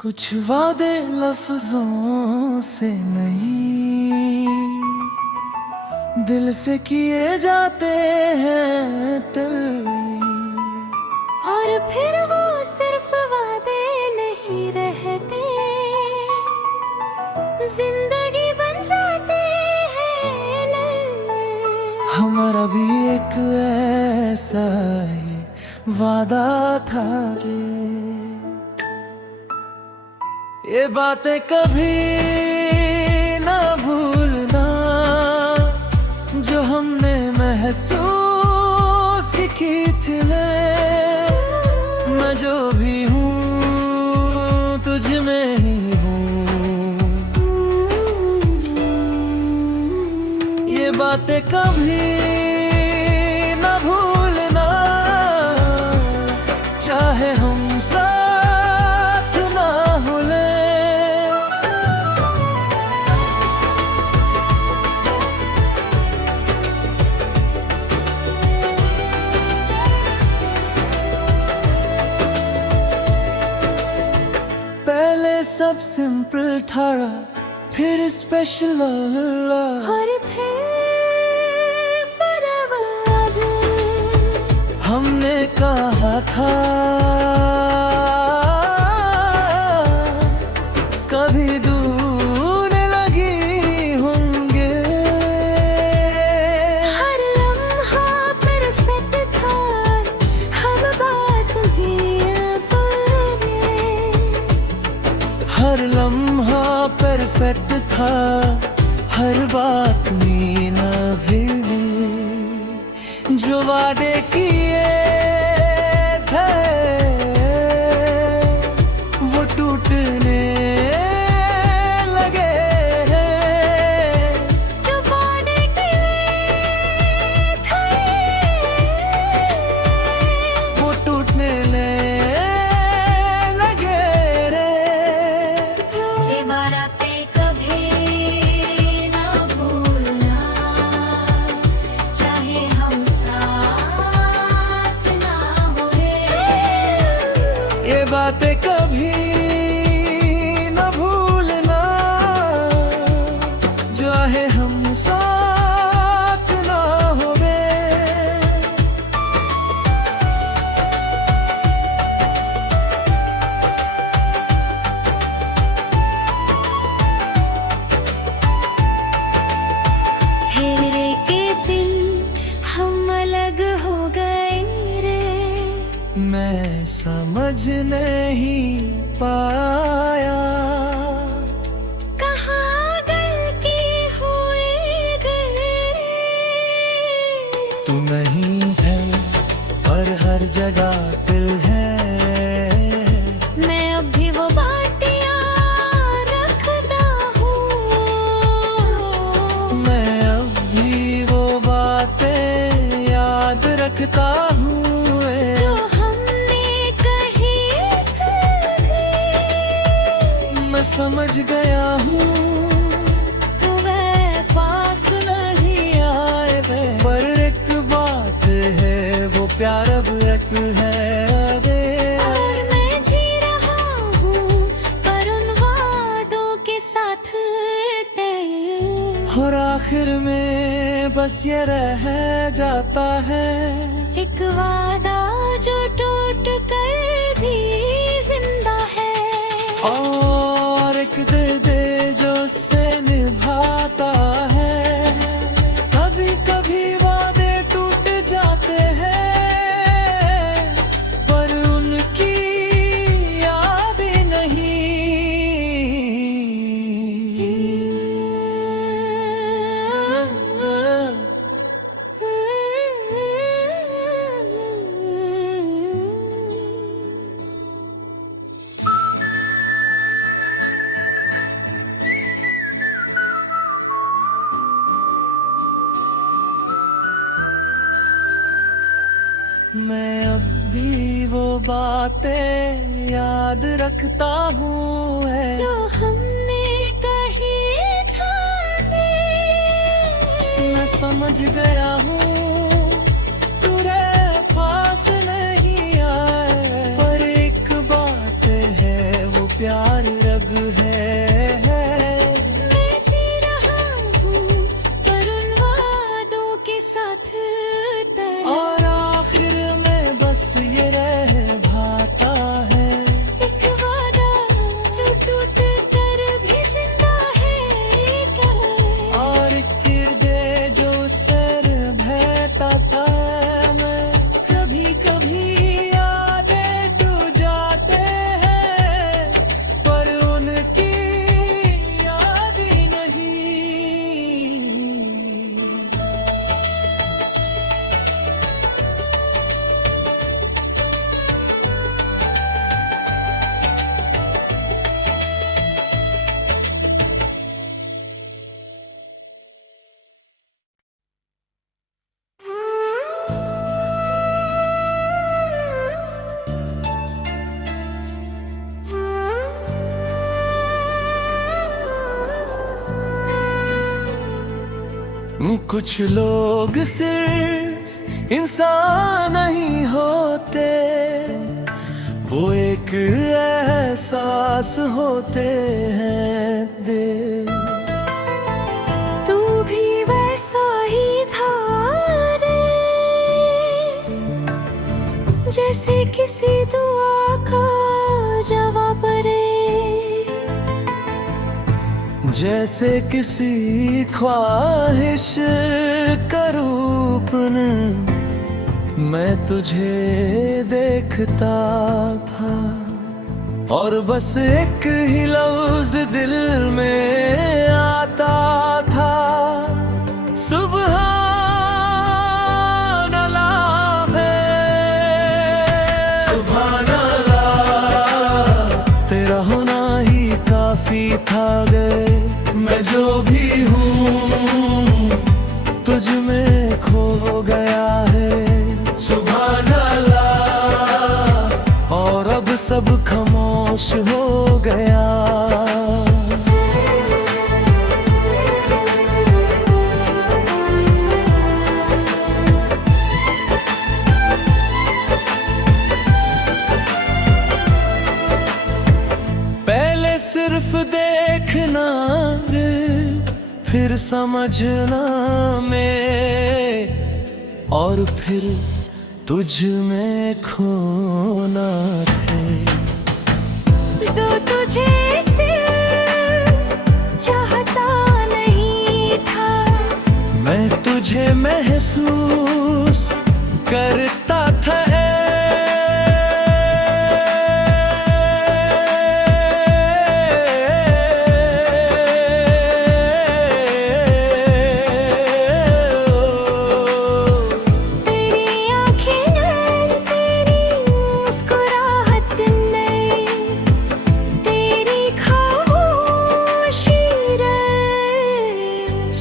कुछ वादे लफ्जों से नहीं, दिल से किए जाते हैं तल्लीन। और फिर वो सिर्फ वादे नहीं रहते, जिंदगी बन जाते हैं लम्हे। हमारा भी एक ऐसा ही वादा था रे, ये बातें कभी ना भूलना जो हमने महसूस की थी ले। मैं जो भी हूँ तुझ में ही हूँ, ये बातें कभी ना भूलना, चाहे हम साथ ना हो ले। पहले सब सिंपल था, फिर स्पेशल और फिर फरावाद। हमने कहा था कभी दूर लगी होंगे। हर लम्हा परफेक्ट था, हम बात भी भूल गए। हर लम्हा परफेक्ट था, हर बात में न भूली। जो वादे किए थे वो टूटने लगे हैं। जो वादे किए थे वो टूटने लगे रे। ये बातें कभी ना भूलना, चाहे हम साथ ना हुए। ये बातें कभी न भूलना, चाहे हम साथ ना होवे। हेरे के दिन हम अलग हो गए रे। मैं समझ नहीं पाया कहाँ गलती हुई रे। तू नहीं है पर हर जगह दिल है। मैं अब भी वो बाटियां रखता हूँ। मैं अब भी वो बातें याद रखता हूँ। जो हमने कही थी, मैं समझ गया हूँ तू वह पास नहीं आए वे। पर एक बात है वो प्यार अब एक है अरे। और मैं जी रहा हूँ पर उन वादों के साथ तय। और आखिर में बस ये रह जाता है एक वादा जो टूट कर भी जिंदा है। और एक दे जो से निभाता है। कभी कभी वादे टूट जाते हैं पर उनकी याद नहीं। मैं अब भी वो बातें याद रखता हूँ है। जो हमने कही थी, मैं समझ गया हूँ तुरे पास नहीं आए। पर एक बात है वो प्यार कुछ लोग सिर्फ इंसान नहीं होते, वो एक एहसास होते हैं दिल। तू भी वैसा ही था रे, जैसे किसी दुआ का जवाब रे, जैसे किसी ख्वाहिश का रूप मैं तुझे देखता था, और बस एक ही लफ्ज दिल में आता था, सुभान अल्लाह है, सुभान अल्लाह। तेरा होना ही काफी था गए, मैं जो भी हूँ तुझ में खो गया है, सुभान अल्लाह। और अब सब खामोश हो गया। पहले सिर्फ देखना रे, फिर समझना में, और फिर तुझ में खोना है। तो तुझे सिर्फ चाहता नहीं था, मैं तुझे महसूस करता था।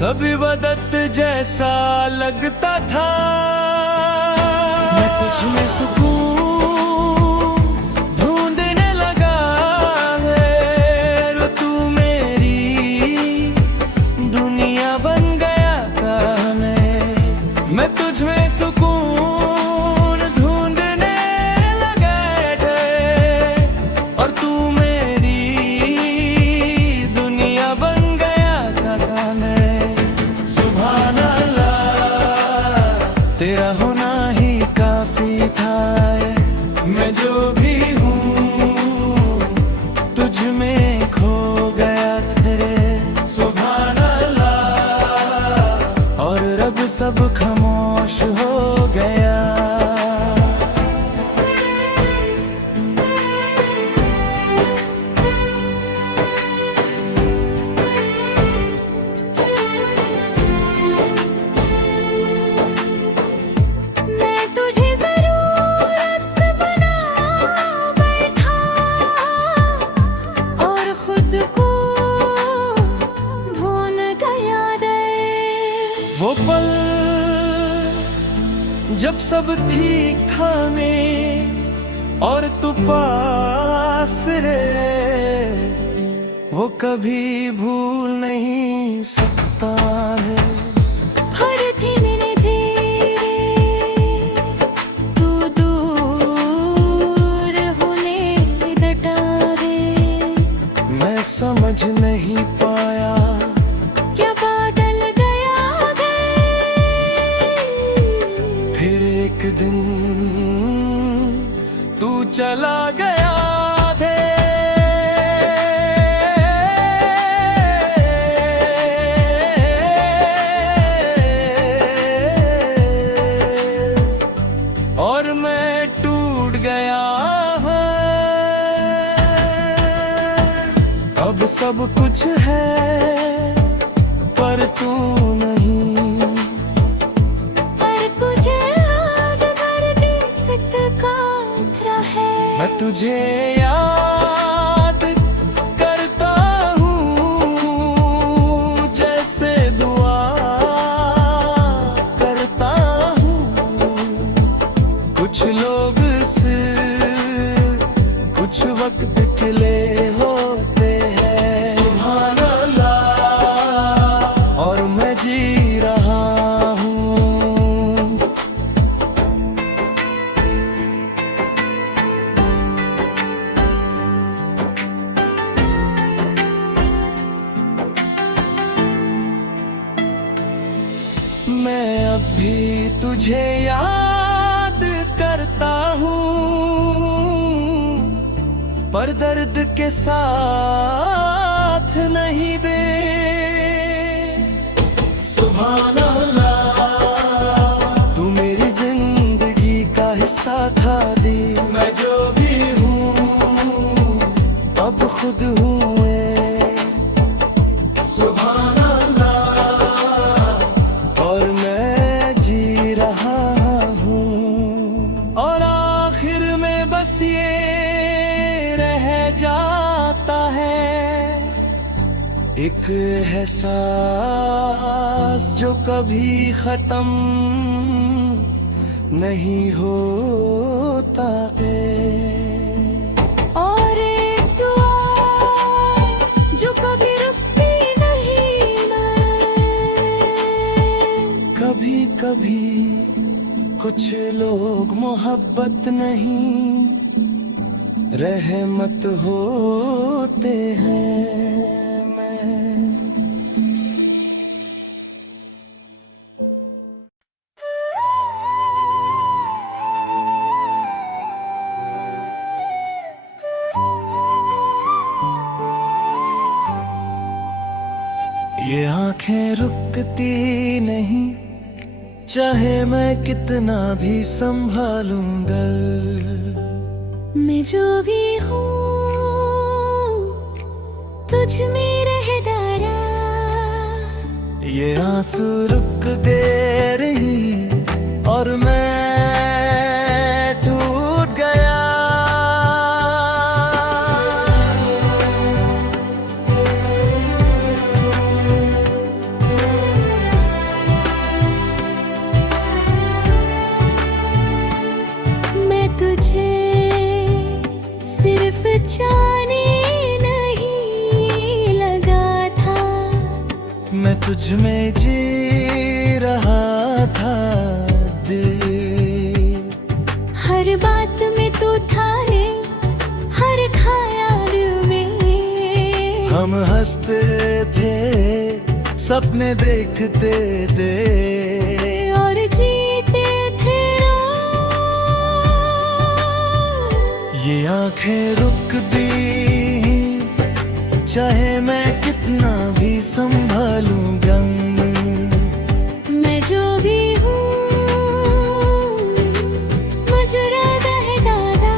सभी बदत जैसा लगता था, मैं तुझ में सुकून ढूंढने लगा है, रो तू मेरी दुनिया बन गया था। मैं तुझ में सुकून ढूंढने लगा है, और तू मेरी दुनिया बन गया था। तेरा होना ही काफी था, मैं जो भी हूँ तुझ में खो गया थे, सुभान अल्लाह। और रब सब खामोश हो गया। वो पल जब सब ठीक था मैं और तू पास रे, वो कभी भूल नहीं सकता है। हर धीरे धीरे तू दूर होने लगा रे, मैं समझ नहीं पाया क्या बादल एक दिन तू चला गया थे, और मैं टूट गया। अब सब कुछ है पर तू नहीं, मैं तुझे याद करता हूँ, जैसे दुआ करता हूँ। कुछ लोग सिर्फ कुछ वक्त के लिए होते हैं, सुभान अल्लाह। और मैं जी रहा अब भी तुझे याद करता हूँ, पर दर्द के साथ नहीं बे। सुभान अल्लाह, तू मेरी जिंदगी का हिस्सा था दी। मैं जो भी हूँ अब खुद हूँ। सुभान अल्लाह, और मैं जी रहा हूँ। और आखिर में बस ये रह जाता है एक एहसास जो कभी खत्म नहीं होता है। और एक दुआ जो कभी रुकती नहीं मैं। कभी कभी कुछ लोग मोहब्बत नहीं रहमत होते हैं। ये आंखें रुकती नहीं, चाहे मैं कितना भी संभालूं गल। मैं जो भी हूँ तुझ में रहदारा। ये आंसू रुक दे रही और मैं टूट गया। मैं तुझे सिर्फ जाने नहीं लगा था, मैं तुझ में जी रहा था दिल। हर बात में तू था रे, हर ख्याल में। हम हंसते थे, सपने देखते थे और जीते थे रोज। ये आंखें रुक दी, चाहे मैं कितना भी संभालूं गम। मैं जो भी हूँ मुजरादा है दादा।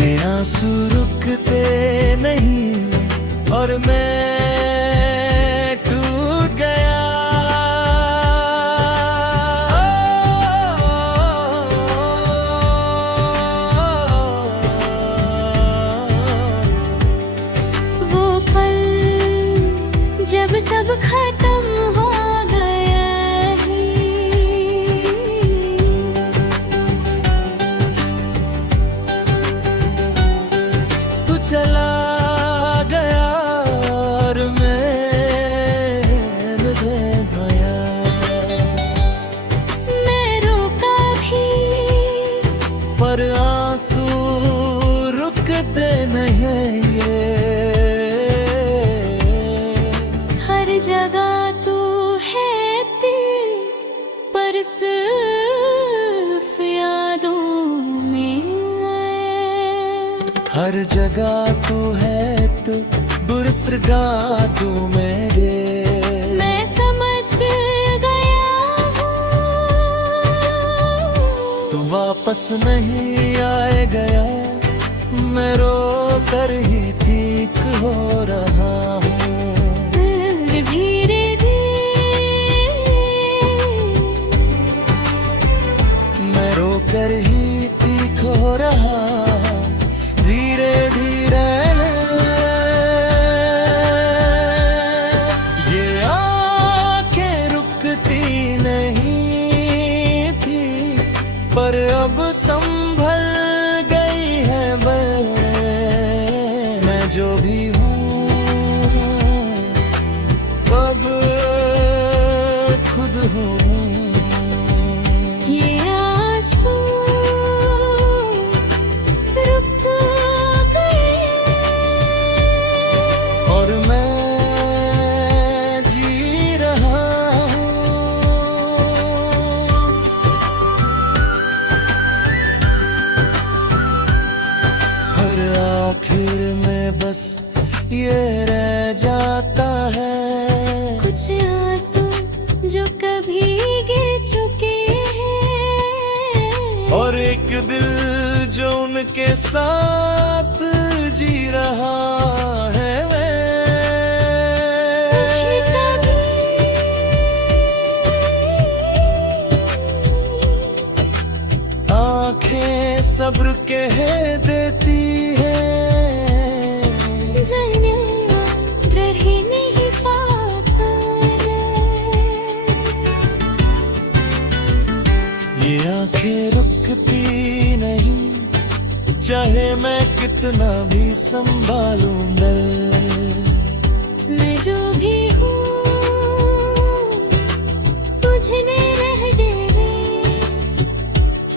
ये आंसू रुकते नहीं और मैं टूट गया। वो पल जब सब खत्म हो गया है। तू चला गया और मैं रह गया। मैं रोका भी पर आंसू रुकते नहीं ये। हर जगह तू है दिल पर सिर्फ यादों में। हर जगह तू है तू बुरसगा तू मेरे। मैं समझ गया हूँ तू वापस नहीं आए गया, मैं रो कर ही ठीक हो रहा हूँ। धीरे धीरे मैं रो कर ही ठीक हो रहा, धीरे धीरे। ये आंखें रुकती नहीं थी, पर अब संभल गई है मैं जो भी हूँ अब खुद हूँ। ये आंसू रुक गए और मैं जी रहा हूँ। गिर चुके हैं। और एक दिल जो उनके साथ जी रहा है आंखें सब्र कह देती है, जाने रह नहीं पाता ये आंखें रुकती नहीं, चाहे मैं कितना भी संभालूं मैं जो भी हूँ तुझने रह दे रे।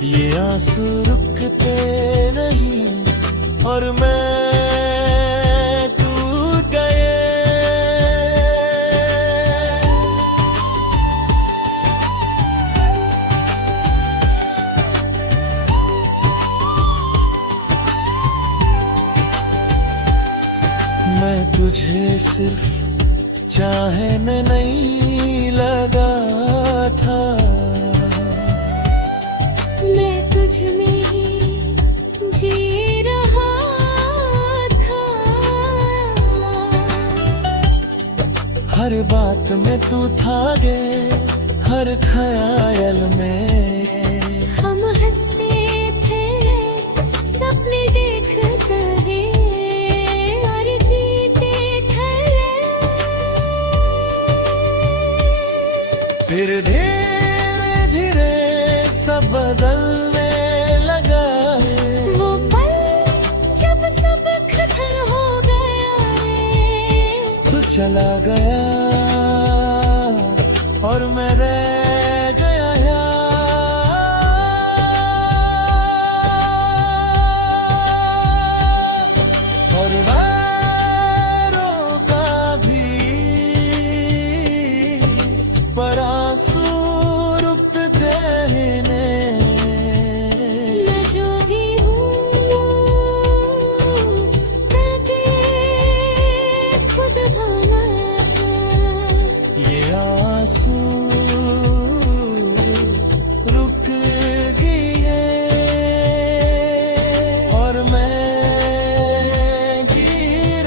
ये आंसू रुकते नहीं और मैं टूट गए। मैं तुझे सिर्फ चाहने नहीं लगा था, मैं तुझ में ही जी रहा था। हर बात में तू था गे, हर ख्याल में हम हंसते थे सपने देख कर और जीते थे। फिर धीरे धीरे सब बदलने लगा है। वो पल जब सब खत्म हो गया तू चला गया और मैं रह गया और रोका भी पर आंसू रुकते नहीं। मैं जो भी हूँ ताकि खुद भाना ये आंसू रुक गए और मैं जी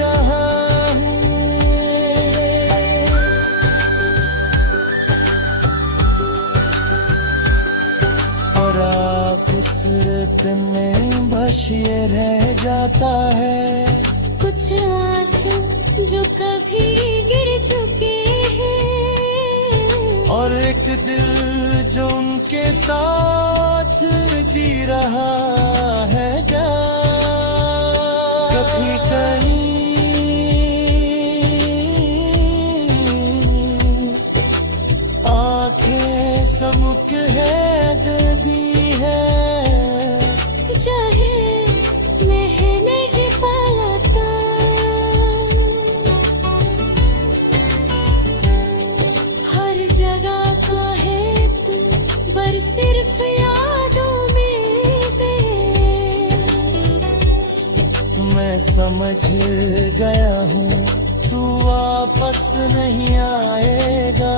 रहा हूँ। और आप उस रेत में बस ये रह जाता है, कुछ आंसू जो कभी गिर चुके हैं। और एक दिल जो उनके साथ जी रहा है क्या कभी कहीं आंखें समुक है दर्दी है। चाहे मैं नहीं पाता हर जगह का है तू, पर सिर्फ यादों में मैं समझ गया हूँ तू वापस नहीं आएगा।